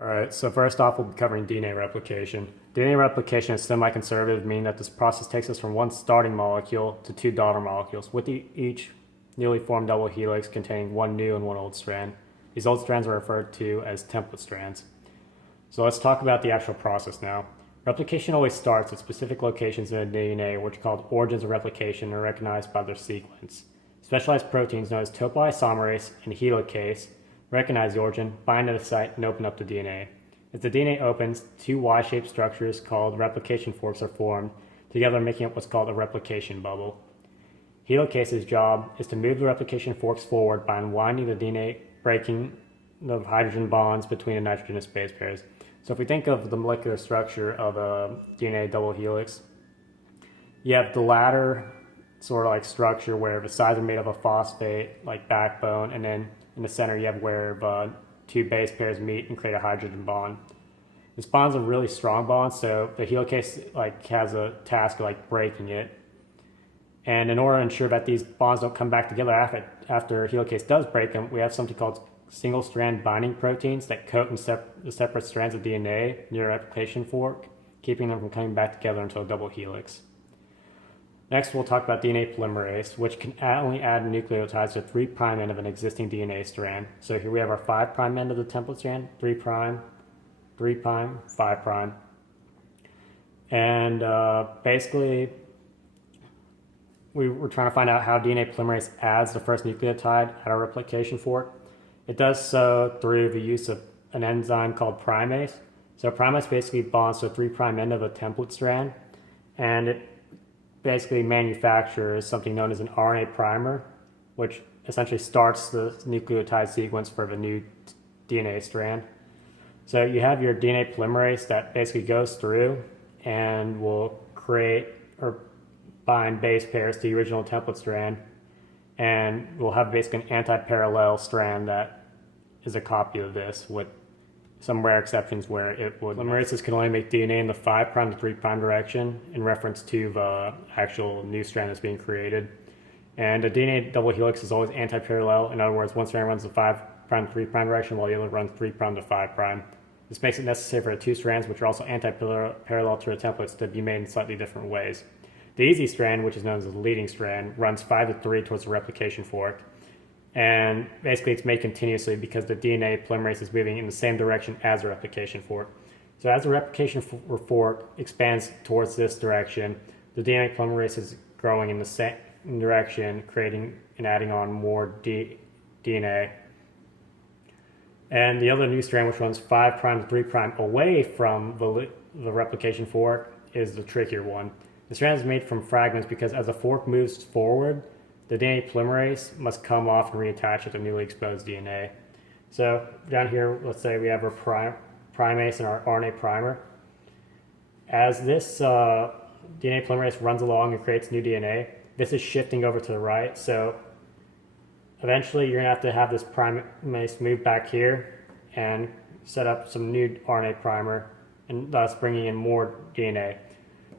Alright, so first off, we'll be covering DNA replication. DNA replication is semi-conservative, meaning that this process takes us from one starting molecule to two daughter molecules, with each newly formed double helix containing one new and one old strand. These old strands are referred to as template strands. So let's talk about the actual process now. Replication always starts at specific locations in the DNA, which are called origins of replication and are recognized by their sequence. Specialized proteins known as topoisomerase and helicase recognize the origin, bind to the site, and open up the DNA. As the DNA opens, two Y-shaped structures called replication forks are formed, together making up what's called a replication bubble. Helicase's job is to move the replication forks forward by unwinding the DNA, breaking the hydrogen bonds between the nitrogenous base pairs. So if we think of the molecular structure of a DNA double helix, you have the ladder sort of like structure where the sides are made of a phosphate like backbone, and then in the center you have where two base pairs meet and create a hydrogen bond. This bond's a really strong bond, so the helicase has a task of breaking it. And in order to ensure that these bonds don't come back together after helicase does break them, we have something called single strand binding proteins that coat the separate strands of DNA near a replication fork, keeping them from coming back together into a double helix. Next, we'll talk about DNA polymerase, which can only add nucleotides to 3' end of an existing DNA strand. So here we have our 5' end of the template strand, 3', 3', 5'. And basically, we were trying to find out how DNA polymerase adds the first nucleotide at our replication fork. It does so through the use of an enzyme called primase. So primase basically bonds to the 3' end of a template strand, and it basically manufactures something known as an RNA primer, which essentially starts the nucleotide sequence for the new DNA strand. So you have your DNA polymerase that basically goes through and will create or bind base pairs to the original template strand, and we'll have basically an anti-parallel strand that is a copy of this, with some rare exceptions where it would. Polymerases can only make DNA in the 5' to 3' direction in reference to the actual new strand that's being created. And a DNA double helix is always anti-parallel. In other words, one strand runs the 5' to 3' direction while the other runs 3' to 5'. This makes it necessary for the two strands, which are also anti-parallel to the templates, to be made in slightly different ways. The easy strand, which is known as the leading strand, runs 5 to 3 towards the replication fork. And basically it's made continuously because the DNA polymerase is moving in the same direction as the replication fork. So as the replication fork expands towards this direction, the DNA polymerase is growing in the same direction, creating and adding on more DNA. And the other new strand, which runs 5' to 3' away from the replication fork, is the trickier one. The strand is made from fragments because as the fork moves forward, the DNA polymerase must come off and reattach it to newly exposed DNA. So down here, let's say we have our primase and our RNA primer. As this DNA polymerase runs along and creates new DNA, this is shifting over to the right. So eventually you're going to have this primase move back here and set up some new RNA primer, and thus bringing in more DNA.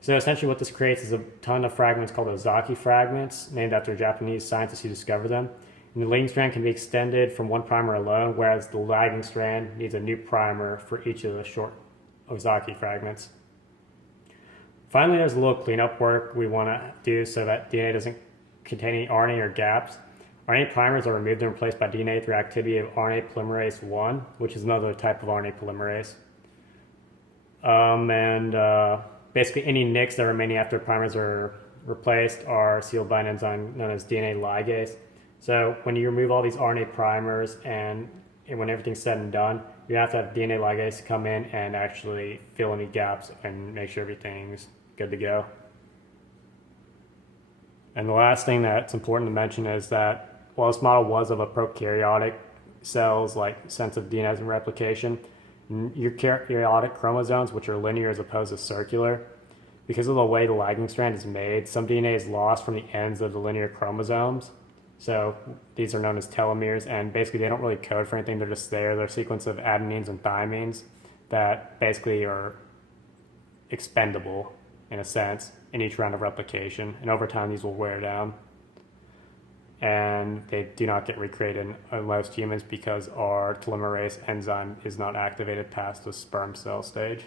So essentially what this creates is a ton of fragments called Ozaki fragments, named after Japanese scientists who discovered them. And the leading strand can be extended from one primer alone, whereas the lagging strand needs a new primer for each of the short Ozaki fragments. Finally, there's a little cleanup work we want to do so that DNA doesn't contain any RNA or gaps. RNA primers are removed and replaced by DNA through activity of RNA polymerase 1, which is another type of RNA polymerase. Basically, any nicks that are remaining after primers are replaced are sealed by an enzyme known as DNA ligase. So when you remove all these RNA primers and when everything's said and done, you have to have DNA ligase come in and actually fill any gaps and make sure everything's good to go. And the last thing that's important to mention is that while this model was of a prokaryotic cells sense of DNA and replication, eukaryotic chromosomes, which are linear as opposed to circular, because of the way the lagging strand is made, some DNA is lost from the ends of the linear chromosomes. So these are known as telomeres, and basically they don't really code for anything. They're just there. They're a sequence of adenines and thymines that basically are expendable in a sense in each round of replication, and over time these will wear down. and they do not get recreated in most humans because our telomerase enzyme is not activated past the sperm cell stage.